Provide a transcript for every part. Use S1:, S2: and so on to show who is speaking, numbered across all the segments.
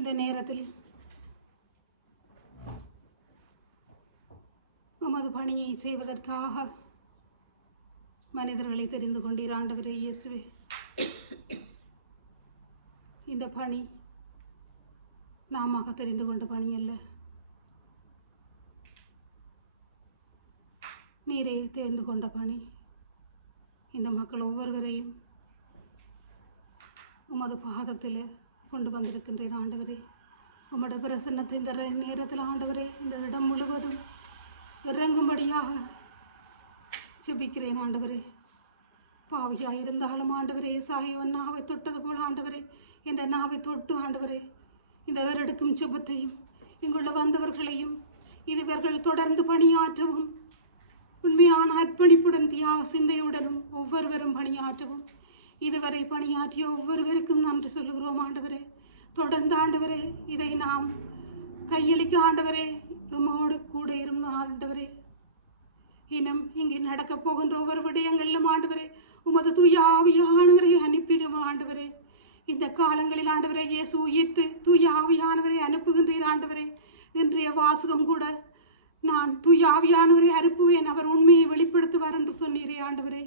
S1: இந்த நேரத்தில்? உமது பணியை செய்வதற்காக மனிதர்களை தெரிந்து கொண்டீர் ஆண்டவரே இயேசுவே. இந்த பணி நாமாக தெரிந்து கொண்ட பணி அல்ல. நீரே தேர்ந்து கொண்ட பணி. இந்த மக்கள் ஒவ்வொருவரையும் உமது பாதத்தில் கொண்டு வந்திருக்கின்றேன் ஆண்டவரே. உமது பிரசன்னத்தை இந்த நேரத்தில் ஆண்டவரே இந்த இடம் முழுவதும் இறங்கும்படியாக ஜெபிக்கிறேன் ஆண்டவரே. பாவியாக இருந்தாலும் ஆண்டவரே சாயவன் நாவை தொட்டது போல ஆண்டவரே என்ற நாவை தொட்டு ஆண்டவரே. இந்த வேறெடுக்கும் ஜெபத்தையும் இங்குள்ள வந்தவர்களையும் இதுவர்கள் தொடர்ந்து பணியாற்றவும் உண்மையான அர்ப்பணிப்புடன் தியாக சிந்தையுடனும் ஒவ்வொருவரும் பணியாற்றவும் இதுவரை பணியாற்றிய ஒவ்வொருவருக்கும் நன்றி சொல்லுகிறோம் ஆண்டவரே தொடர்ந்து ஆண்டவரே இதை நாம் கையளிக்க ஆண்டவரே உம்மோடு கூட இருந்த ஆண்டவரே. இனம் இங்கே நடக்கப் போகின்ற ஒவ்வொரு விடயங்களிலும் ஆண்டவரே உமது தூயாவியானவரை அனுப்பிடும் ஆண்டவரே. இந்த காலங்களில் ஆண்டவரே இயேசு உயிர்த்து தூயாவியானவரை அனுப்புகின்றீர் ஆண்டவரே. இன்றைய வாசகம் கூட நான் தூயாவியானவரை அனுப்புவேன் அவர் உண்மையை வெளிப்படுத்துவார் என்று சொன்னீரே ஆண்டவரே.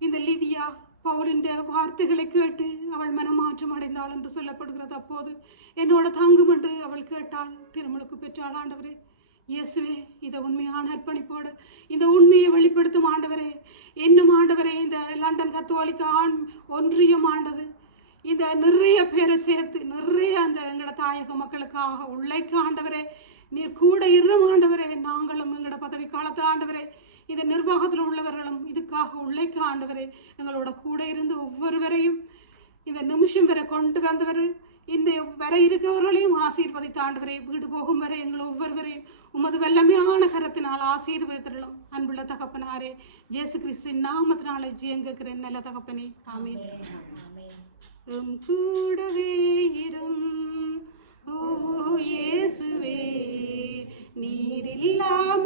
S1: இந்த லிதியா பவுலின் வார்த்தைகளை கேட்டு அவள் மனமாற்றம் அடைந்தாள் என்று சொல்லப்படுகிறது. அப்போது என்னோட தங்கும் என்று அவள் கேட்டாள். திருமலுக்கு பெற்றாள் ஆண்டவரே. இயேசுவே இதை உண்மையான அர்ப்பணிப்போடு இந்த உண்மையை வெளிப்படுத்தும் ஆண்டவரே. என்னும் ஆண்டவரே இந்த லண்டன் கத்தோலிக்க ஆண் ஒன்றியம் ஆண்டது. இந்த நிறைய பேரை சேர்த்து நிறைய அந்த எங்களோட தாயக மக்களுக்காக உழைக்க ஆண்டவரே. நீர் கூட இரும் ஆண்டவரே. நாங்களும் எங்களோட பதவி காலத்தில் ஆண்டவரே. இந்த நிர்வாகத்தில் உள்ளவர்களும் இதுக்காக உழைக்க ஆண்டவரே எங்களோட கூட இருந்து ஒவ்வொருவரையும் இந்த நிமிஷம் வரை கொண்டு வந்தவர் இந்த வர இருக்கிறவர்களையும் ஆசீர்வதித்த ஆண்டவரே வீடு போகும் வரை எங்கள் ஒவ்வொருவரையும் உமது வல்லமையான கரத்தினால் ஆசீர்வதித்திடலாம். அன்புள்ள தகப்பனாரே ஜேசு கிறிஸ்துவின் நாமத்தினால ஜியங்குகிறேன் நல்ல தகப்பனே ஆமென். உம் கூடவே இரும். ஓ இயேசுவே நீர் இல்லாம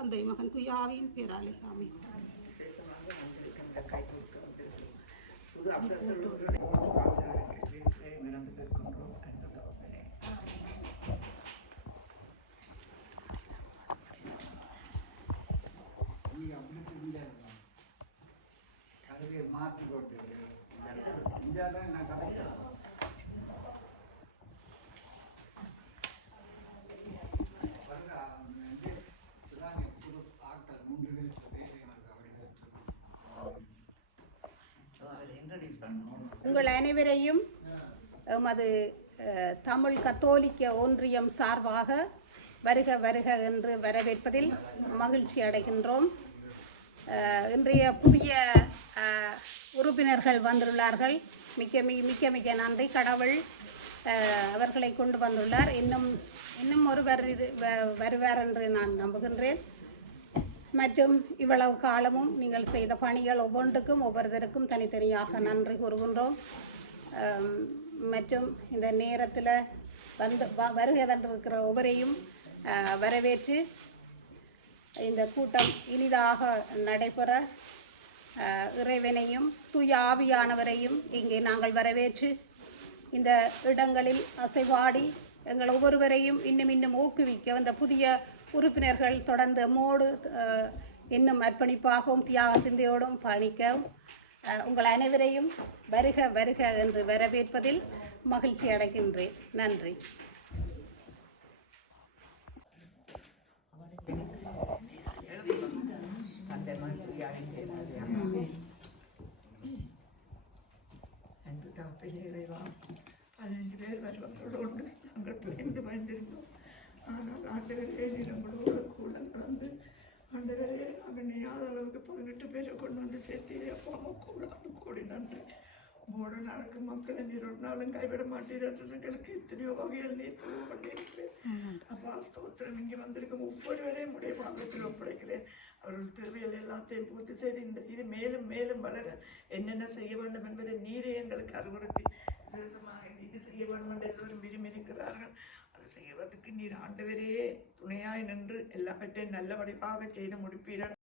S1: தந்தை மகன் துயாவியின் பேராலே ஆமென்.
S2: மாற்றி போட்டு இந்தியாவில் நான் கதை
S1: உங்கள் அனைவரையும் எமது தமிழ் கத்தோலிக்க ஒன்றியம் சார்பாக வருக வருக என்று வரவேற்பதில் மகிழ்ச்சி அடைகின்றோம். இன்றைய புதிய உறுப்பினர்கள் வந்துள்ளார்கள். மிக்க மிக மிக்க மிக்க நன்றி கடவுள் அவர்களை கொண்டு வந்துள்ளார். இன்னும் இன்னும் ஒருவர் இது- வ- வருவார் என்று நான் நம்புகின்றேன். மற்றும் இவ்வளவு காலமும் நீங்கள் செய்த பணிகள் ஒவ்வொன்றுக்கும் ஒவ்வொருத்தருக்கும் தனித்தனியாக நன்றி கூறுகின்றோம். மற்றும் இந்த நேரத்தில் வந்து வ- வருகை தந்திருக்கிற ஒவ்வொரையும் வரவேற்று இந்த கூட்டம் இனிதாக நடைபெற இறைவனையும் தூய ஆவியானவரையும் இங்கே நாங்கள் வரவேற்று இந்த இடங்களில் அசைவாடி எங்கள் ஒவ்வொருவரையும் இன்னும் இன்னும் ஊக்குவிக்க இந்த புதிய உறுப்பினர்கள் தொடர்ந்து மோடு இன்னும் அர்ப்பணிப்பாகவும் தியாக சிந்தையோடும் பணிக்கவும் உங்கள் அனைவரையும் வருக வருக என்று வரவேற்பதில் மகிழ்ச்சி அடைகின்றேன். நன்றி.
S3: சேர்த்தீரே அப்பா கோடான கோடி நன்றி. மூட நடக்கும் மக்களை நீர் ஒரு நாளும் கைவிட மாட்டீர்கள் எங்களுக்கு எத்தனையோ வகையில் நீர் புரிய பண்ணியிருக்கிறேன். அப்பா ஸ்தோத்திரம். இங்கே வந்திருக்கும் ஒவ்வொருவரையும் உடைய பாகத்தில் ஒப்படைக்கிறேன். அவர்கள் தேவைகள் எல்லாத்தையும் பூர்த்தி செய்து இந்த இது மேலும் மேலும் வளர என்னென்ன செய்ய வேண்டும் என்பதை நீரே எங்களுக்கு அறிவுறுத்தி விசேஷமாக இது செய்ய வேண்டும் என்று எல்லோரும் விரும்பியிருக்கிறார்கள். அதை செய்வதற்கு நீர் ஆண்டவரையே துணையாய் நின்று எல்லாவற்றையும் நல்ல வடிவாக செய்து முடிப்பீர்கள்